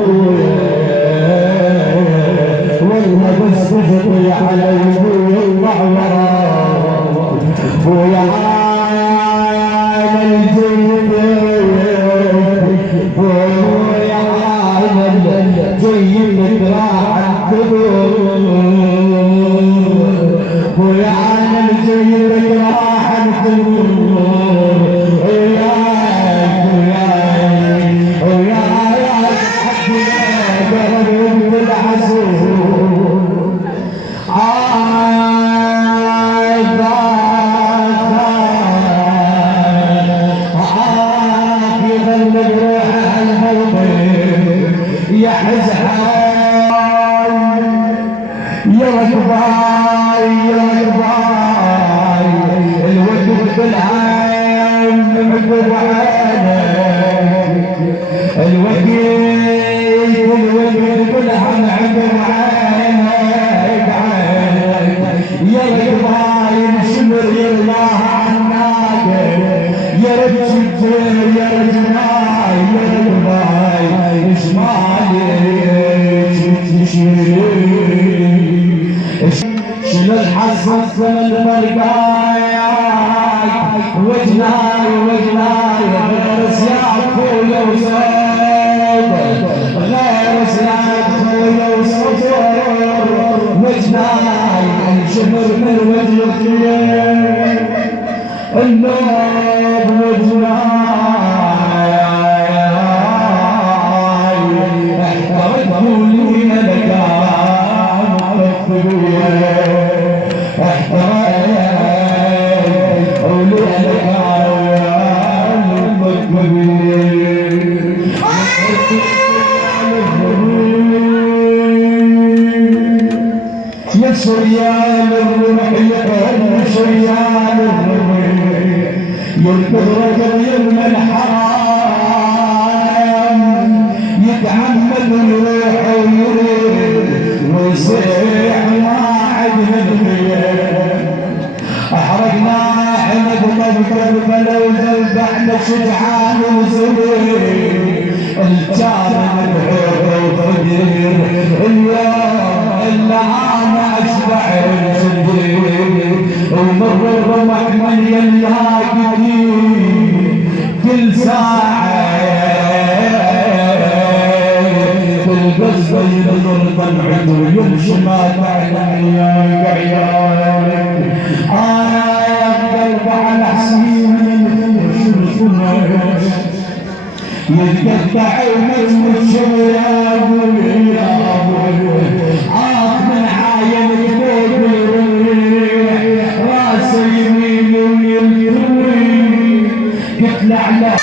والله بس تجري علي ويطلع وراه ويا عامل جيد ويا عامل جيد راح الدبور ويا عامل جيد راح الدبور شنو الحصص من البرقايا وجناي غير سياق خويا وصوت غير سياق خويا وصوت وجناي انشمر من وجهك النوب وجناي احترموا لي ملكان يا شريان الرمح يا شريان الرمح يركض رجل يرمي الحرام يتعمد ويروح ويريد ويصيح ما عدنا الخير احرقنا حمد كربلاء وذبحنا شجعان وزبير الجار مدحور وفقير اليوم الا انا اشبع الجدير ومر الرمح مليان لاقيين كل ساعه القصة ينظر طمعته ويمشي ما تعلم يا عيالك يا قلب على حسين يتقطع ومسك شباب يا ابو من عاين فوق الريح راسه يمين ويمين يطلع له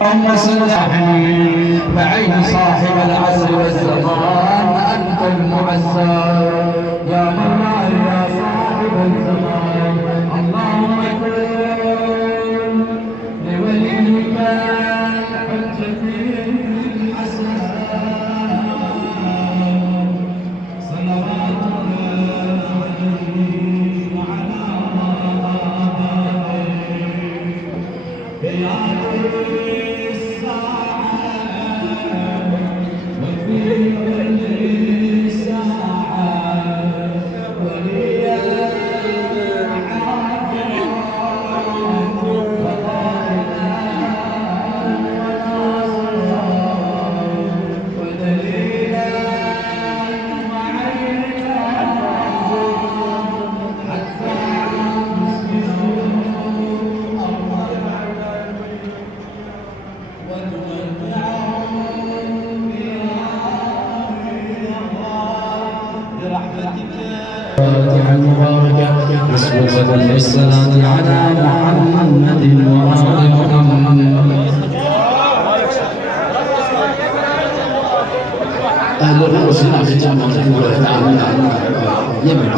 اللهم صل بعين صاحب العصر والزمان انت المعزى يا مولاي يا صاحب الزمان اللهم كن لوليك حجتي الحسن صلوات الله على والصلاة على محمد وآل محمد. أهل الرسل في جامعة الدولة تعالى يمن